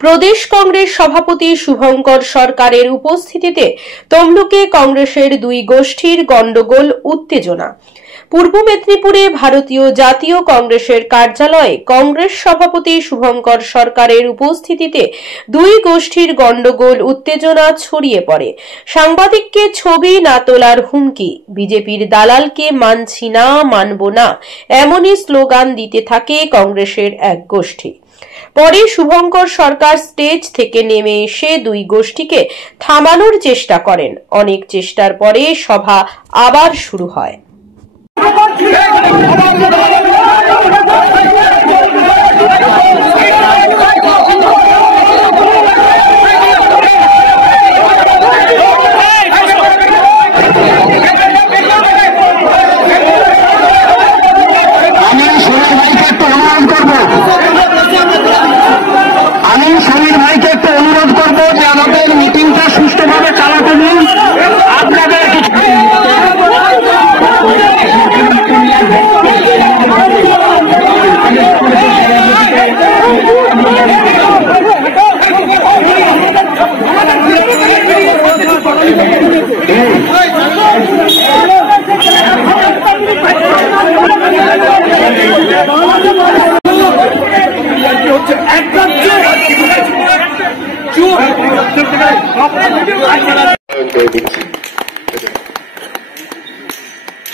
প্রদেশ কংগ্রেস সভাপতি শুভঙ্কর সরকারের উপস্থিতিতে তমলুকে কংগ্রেসের দুই গোষ্ঠীর গন্ডগোল উত্তেজনা। পূর্ব মেদিনীপুরে ভারতীয় জাতীয় কংগ্রেসের কার্যালয়ে কংগ্রেস সভাপতি শুভঙ্কর সরকারের উপস্থিতিতে দুই গোষ্ঠীর গন্ডগোল উত্তেজনা ছড়িয়ে পড়ে। সাংবাদিককে ছবি না তোলার হুমকি, বিজেপির দালালকে মানছি না, মানব না, এমনই স্লোগান দিতে থাকে কংগ্রেসের এক গোষ্ঠী। পরে শুভঙ্কর সরকার স্টেজ থেকে নেমে এসে দুই গোষ্ঠীকে থামানোর চেষ্টা করেন। অনেক চেষ্টার পরে সভা আবার শুরু হয়।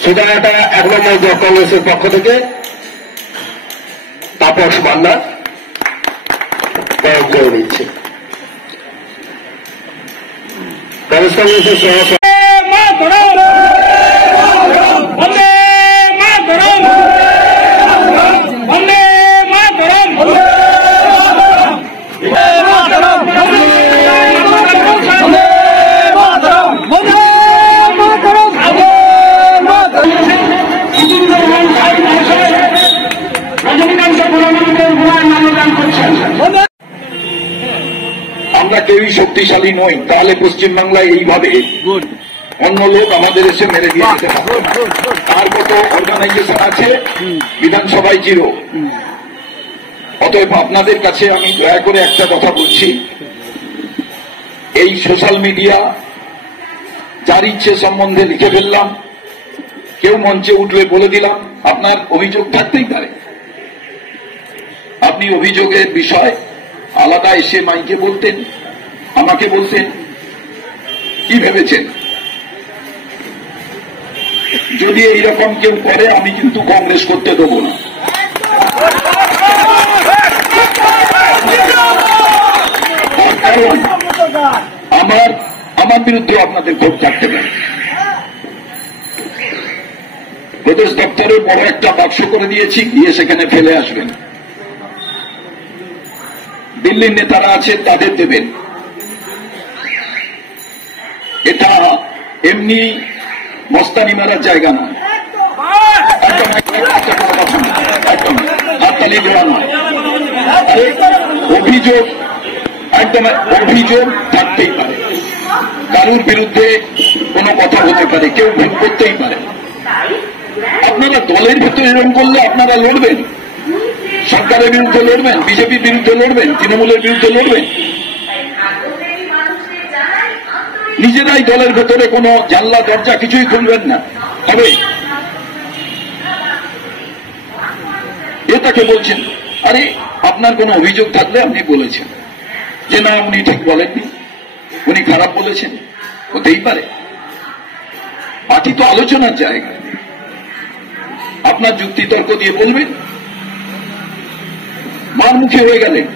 সেটা একটা 1 নম্বর কংগ্রেসের পক্ষ থেকে তাপস মান্না প্রয়োগ করে দিচ্ছে। প্রদেশ কংগ্রেসের সভাপতি আমরা কেউই শক্তিশালী নই, তাহলে পশ্চিমবাংলায় এইভাবে অন্য লোক আমাদের এসে মেরে দিয়ে যেতে পারে। তার কত অর্গানাইজেশন আছে বিধানসভায় জিরো। অতএব আপনাদের কাছে আমি দয়া করে একটা কথা বলছি, এই সোশ্যাল মিডিয়া যার ইচ্ছে সম্বন্ধে লিখে ফেললাম, কেউ মঞ্চে উঠলে বলে দিলাম, আপনার অভিযোগ থাকতেই পারে। আপনি অভিযোগের বিষয় আলাদা এসে মাইকে বলতেন, আমাকে বলতেন, কি ভেবেছেন? যদি এইরকম কেউ করে আমি কিন্তু কংগ্রেস করতে দেবো না। কারণ আমার বিরুদ্ধে আপনাদের ভোট থাকতে পারে। প্রদেশ দপ্তরে বড় একটা বাক্স করে দিয়েছি, গিয়ে সেখানে ফেলে আসবেন। দিল্লির নেতারা আছে, তাদের দেবেন। এটা এমনি মস্তানি মারার জায়গা না, হাততালি দেওয়া না। অভিযোগ একদম অভিযোগ থাকতেই পারে, কারুর বিরুদ্ধে কোনো কথা হতে পারে, কেউ ভুল করতেই পারে। আপনারা দলের ভেতরে এরকম করলে আপনারা লড়বেন, সরকারের বিরুদ্ধে লড়বেন, বিজেপির বিরুদ্ধে লড়বেন, তৃণমূলের বিরুদ্ধে লড়বেন। নিজেরাই দলের ভেতরে কোনো জানলা দরজা কিছুই খুলবেন না, হবে? এটাকে বলছেন। আরে আপনার কোনো অভিযোগ থাকলে আপনি বলেছেন যে না উনি ঠিক বলেননি, উনি খারাপ বলেছেন, হতেই পারে। পার্টি তো আলোচনার জায়গা, আপনার যুক্তি তর্ক দিয়ে বলবেন। মার মুখে হয়ে গেলেন।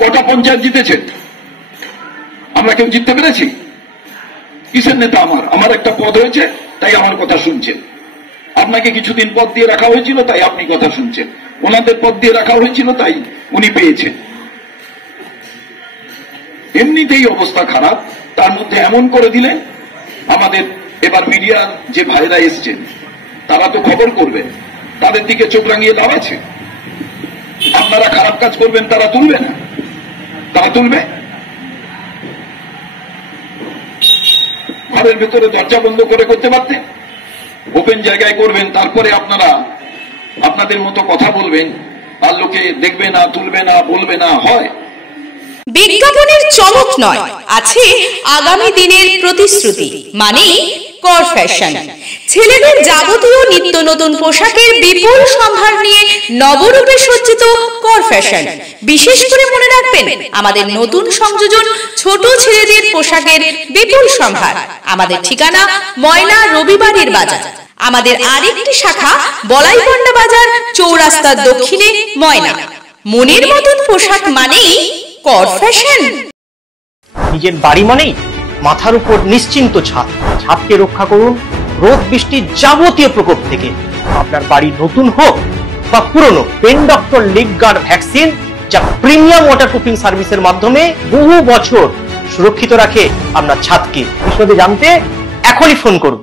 কটা পঞ্চায়েত জিতেছেন? আমরা কেউ জিততে পেরেছি? কিসের নেতা? আমার একটা পদ হয়েছে তাই আমার কথা শুনছেন। আপনাকে কিছুদিন পদ দিয়ে রাখা হয়েছিল তাই আপনি কথা শুনছেন। ওনাদের পদ দিয়ে রাখা হয়েছিল তাই উনি পেয়েছেন। এমনিতেই অবস্থা খারাপ, তার মধ্যে এমন করে দিলেন। আমাদের এবার মিডিয়ার যে ভাইরা এসছেন তারা তো খবর করবেন, তাদের দিকে চোখ রাঙিয়ে লাভ আছে? আপনারা খারাপ কাজ করবেন, তারা তুলবে না? তারা তুলবে? ঘরের ভেতরে দরজা বন্ধ করে করতে পারতেন, ওপেন জায়গায় করবেন, তারপরে আপনারা আপনাদের মতো কথা বলবেন, আর লোকে দেখবে না, তুলবে না, বলবে না। হয় বিজ্ঞাপনের চমক নয়, আছে আগামী দিনের প্রতিশ্রুতি, মানে কর ফ্যাশন। ছেলেদের যাবতীয় নিত্য নতুন পোশাকের বিপুল সম্ভার নিয়ে নবরূপে সজ্জিত কর ফ্যাশন। বিশেষ করে মনে রাখবেন, আমাদের নতুন সংযোজন ছোট ছেলেদের পোশাকের বিপুল সম্ভার। আমাদের ঠিকানা ময়না রবিবারের বাজার। আমাদের আরেকটি শাখা বলাইপন্ডা বাজার, চৌরাস্তার দক্ষিণে ময়না। মনের মতন পোশাক মানেই কর ফ্যাশন। নিজের বাড়ি মানেই মাথার উপর নিশ্চিন্ত ছাদ। ছাদকে রক্ষা করুন রোদ বৃষ্টির যাবতীয় প্রকোপ থেকে। আপনার বাড়ি নতুন হোক বা পুরনো, Pen Doctor Leak Guard vaccine, যা প্রিমিয়াম ওয়াটারপ্রুফিং সার্ভিসের মাধ্যমে বহু বছর সুরক্ষিত রাখে আপনার ছাদকে। বিশদে জানতে এখনই ফোন করুন।